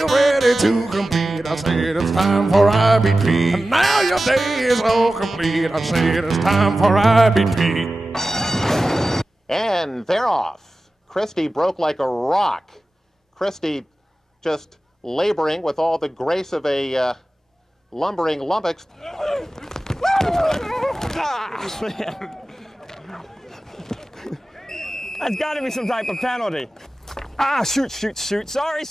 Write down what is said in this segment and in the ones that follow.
you ready to compete? I said it's time for I Beat Pete. And now your day is all complete. I said it's time for I Beat Pete. And they're off. Christy broke like a rock. Christy just laboring with all the grace of a lumbering lummox. That's got to be some type of penalty. Shoot. Sorry.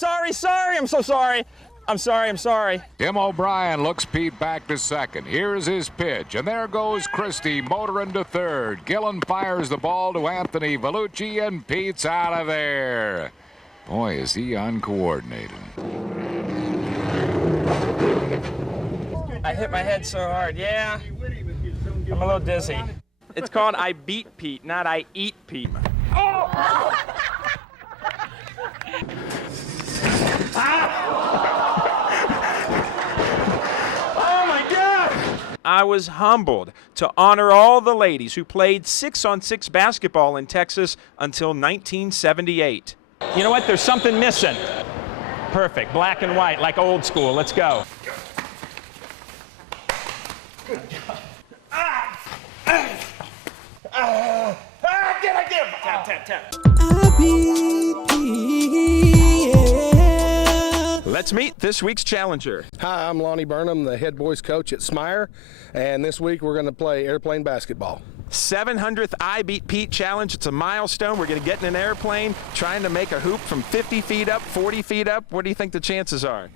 I'm so sorry. I'm sorry. Tim O'Brien looks Pete back to second. Here's his pitch, and there goes Christie motoring to third. Gillen fires the ball to Anthony Vellucci, and Pete's out of there. Boy, is he uncoordinated. I hit my head so hard. Yeah, I'm a little dizzy. It's called I Beat Pete, not I Eat Pete. Oh! I was humbled to honor all the ladies who played 6-on-6 basketball in Texas until 1978. You know what? There's something missing. Perfect. Black and white, like old school. Let's go. Get him. Tap. Let's meet this week's challenger. Hi, I'm Lonnie Burnham, the head boys coach at Smyer, and this week we're going to play airplane basketball. 700th I Beat Pete challenge. It's a milestone. We're going to get in an airplane, trying to make a hoop from 50 feet up, 40 feet up. What do you think the chances are?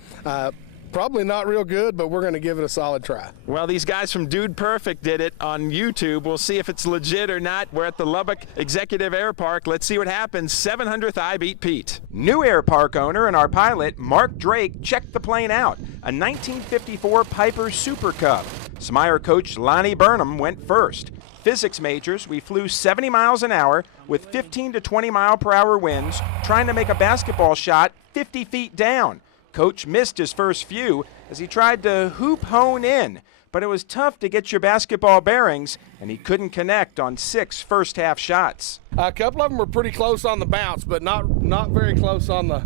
Probably not real good, but we're going to give it a solid try. Well, these guys from Dude Perfect did it on YouTube. We'll see if it's legit or not. We're at the Lubbock Executive Air Park. Let's see what happens. 700th I Beat Pete. New Air Park owner and our pilot, Mark Drake, checked the plane out. A 1954 Piper Super Cub. Smyer coach Lonnie Burnham went first. Physics majors, we flew 70 miles an hour with 15 to 20 mile per hour winds, trying to make a basketball shot 50 feet down. Coach missed his first few as he tried to hoop hone in, but it was tough to get your basketball bearings, and he couldn't connect on 6 first-half shots. A couple of them were pretty close on the bounce, but not very close on the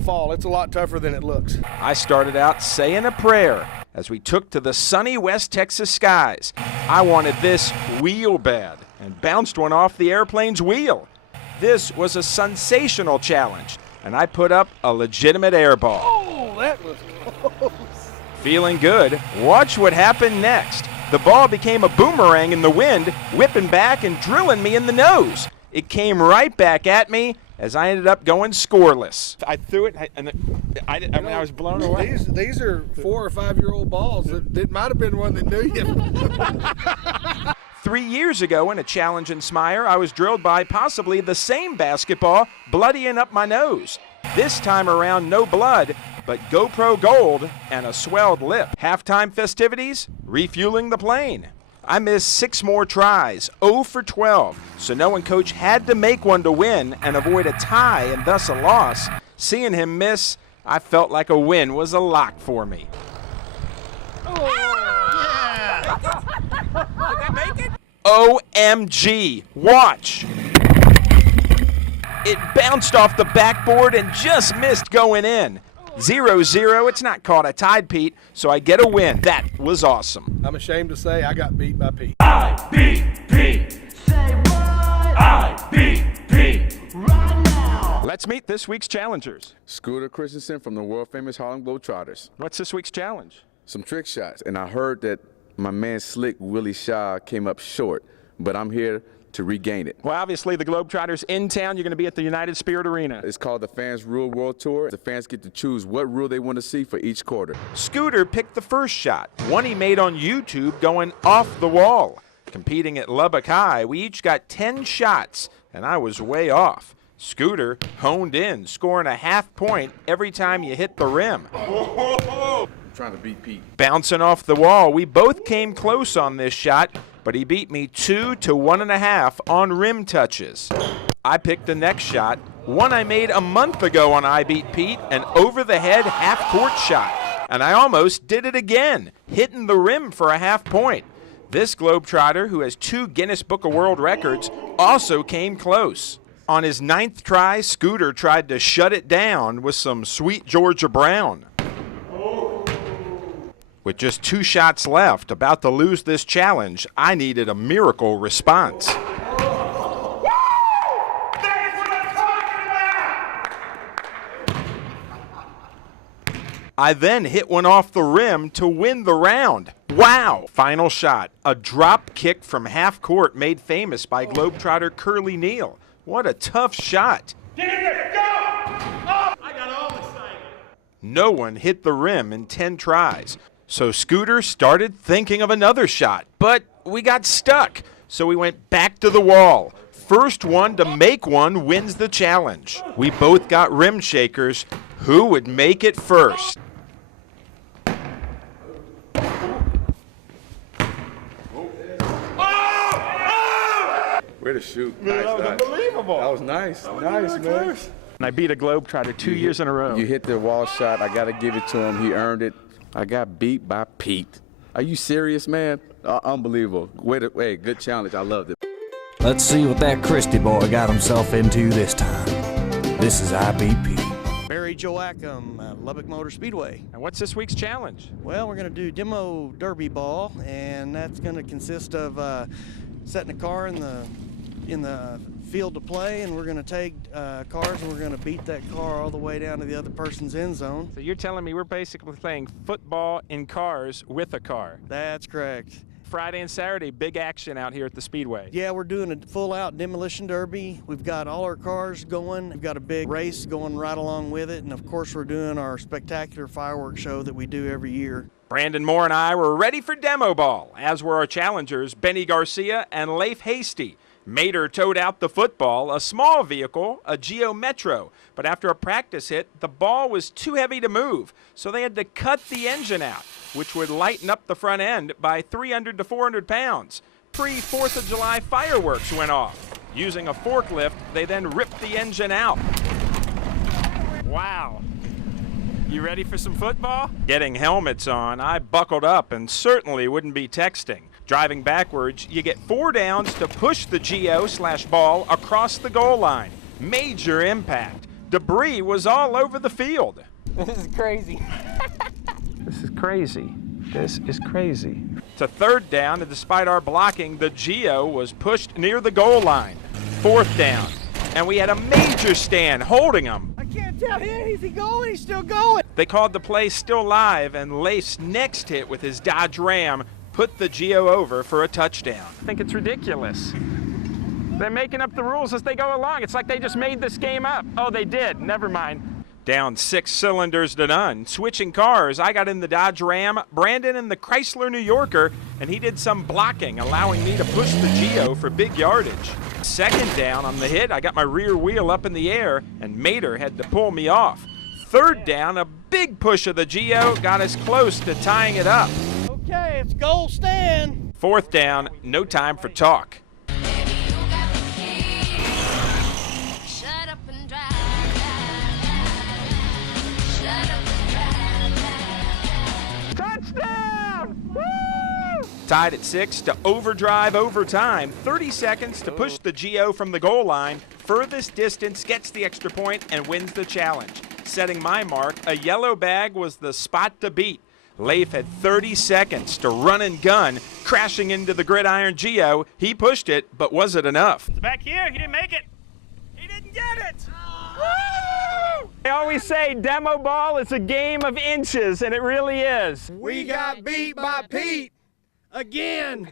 fall. It's a lot tougher than it looks. I started out saying a prayer as we took to the sunny West Texas skies. I wanted this wheel bad and bounced one off the airplane's wheel. This was a sensational challenge, and I put up a legitimate air ball. Oh, that was close. Feeling good. Watch what happened next. The ball became a boomerang in the wind, whipping back and drilling me in the nose. It came right back at me as I ended up going scoreless. I threw it, and I was blown away. These are 4 or 5 year old balls. It might have been one that knew you. 3 years ago in a challenge in Smyer, I was drilled by possibly the same basketball, bloodying up my nose. This time around, no blood, but GoPro Gold and a swelled lip. Halftime festivities, refueling the plane. I missed 6 more tries, 0 for 12, so knowing Coach had to make one to win and avoid a tie and thus a loss. Seeing him miss, I felt like a win was a lock for me. OMG, watch. It bounced off the backboard and just missed going in. 0-0, it's not called a tide, Pete, so I get a win. That was awesome. I'm ashamed to say I got beat by Pete. I Beat Pete. Say what? I Beat Pete. Right now. Let's meet this week's challengers. Scooter Christensen from the world-famous Harlem Globetrotters. What's this week's challenge? Some trick shots, and I heard that my man Slick Willie Shaw came up short, but I'm here to regain it. Well, obviously the Globetrotters in town. You're going to be at the United Spirit Arena. It's called the Fans Rule World Tour. The fans get to choose what rule they want to see for each quarter. Scooter picked the first shot, one he made on YouTube going off the wall. Competing at Lubbock High, we each got 10 shots, and I was way off. Scooter honed in, scoring a half point every time you hit the rim. I'm trying to beat Pete. Bouncing off the wall, we both came close on this shot, but he beat me 2 to 1.5 on rim touches. I picked the next shot, one I made a month ago on I Beat Pete, an over-the-head half-court shot. And I almost did it again, hitting the rim for a half point. This Globetrotter, who has 2 Guinness Book of World Records, also came close. On his 9th try, Scooter tried to shut it down with some Sweet Georgia Brown. With just 2 shots left, about to lose this challenge, I needed a miracle response. I then hit one off the rim to win the round. Wow! Final shot, a drop kick from half court made famous by Globetrotter Curly Neal. What a tough shot. I got all excited. No one hit the rim in 10 tries. So Scooter started thinking of another shot, but we got stuck. So we went back to the wall. First one to make one wins the challenge. We both got rim shakers. Who would make it first? Way to shoot. Nice, that was unbelievable. That was nice. Nice, man. And I beat a Globetrotter 2 years in a row. You hit the wall shot. I got to give it to him. He earned it. I got beat by Pete. Are you serious, man? Unbelievable. Hey, good challenge. I loved it. Let's see what that Christie boy got himself into this time. This is IBP. Barry Joachim, Lubbock Motor Speedway. And what's this week's challenge? Well, we're going to do demo derby ball, and that's going to consist of setting a car in the field to play, and we're going to take cars and we're going to beat that car all the way down to the other person's end zone. So you're telling me we're basically playing football in cars with a car? That's correct. Friday and Saturday, big action out here at the Speedway. Yeah, we're doing a full-out demolition derby. We've got all our cars going. We've got a big race going right along with it, and of course we're doing our spectacular fireworks show that we do every year. Brandon Moore and I were ready for demo ball, as were our challengers, Benny Garcia and Leif Hasty. Mater towed out the football, a small vehicle, a Geo Metro, but after a practice hit, the ball was too heavy to move, so they had to cut the engine out, which would lighten up the front end by 300 to 400 pounds. Pre-4th of July fireworks went off. Using a forklift, they then ripped the engine out. Wow. You ready for some football? Getting helmets on, I buckled up and certainly wouldn't be texting. Driving backwards, you get 4 downs to push the Geo/ball across the goal line. Major impact. Debris was all over the field. This is crazy. This is crazy. This is crazy. To 3rd down, and despite our blocking, the Geo was pushed near the goal line. 4th down, and we had a major stand holding him. I can't tell him. Is he going? He's still going. They called the play still live, and Leif's next hit with his Dodge Ram put the Geo over for a touchdown. I think it's ridiculous. They're making up the rules as they go along. It's like they just made this game up. Oh, they did. Never mind. Down 6 cylinders to none. Switching cars, I got in the Dodge Ram, Brandon in the Chrysler New Yorker, and he did some blocking, allowing me to push the Geo for big yardage. 2nd down on the hit, I got my rear wheel up in the air, and Mater had to pull me off. 3rd down, a big push of the Geo got us close to tying it up. Okay, it's goal stand. 4th down, no time for talk. Touchdown! Woo! Tied at 6 to overdrive overtime. 30 seconds to push the Geo from the goal line. Furthest distance gets the extra point and wins the challenge. Setting my mark, a yellow bag was the spot to beat. Leif had 30 seconds to run and gun, crashing into the gridiron Geo. He pushed it, but was it enough? It's back here. He didn't make it. He didn't get it. Woo! I always say demo ball is a game of inches, and it really is. We got beat by Pete again.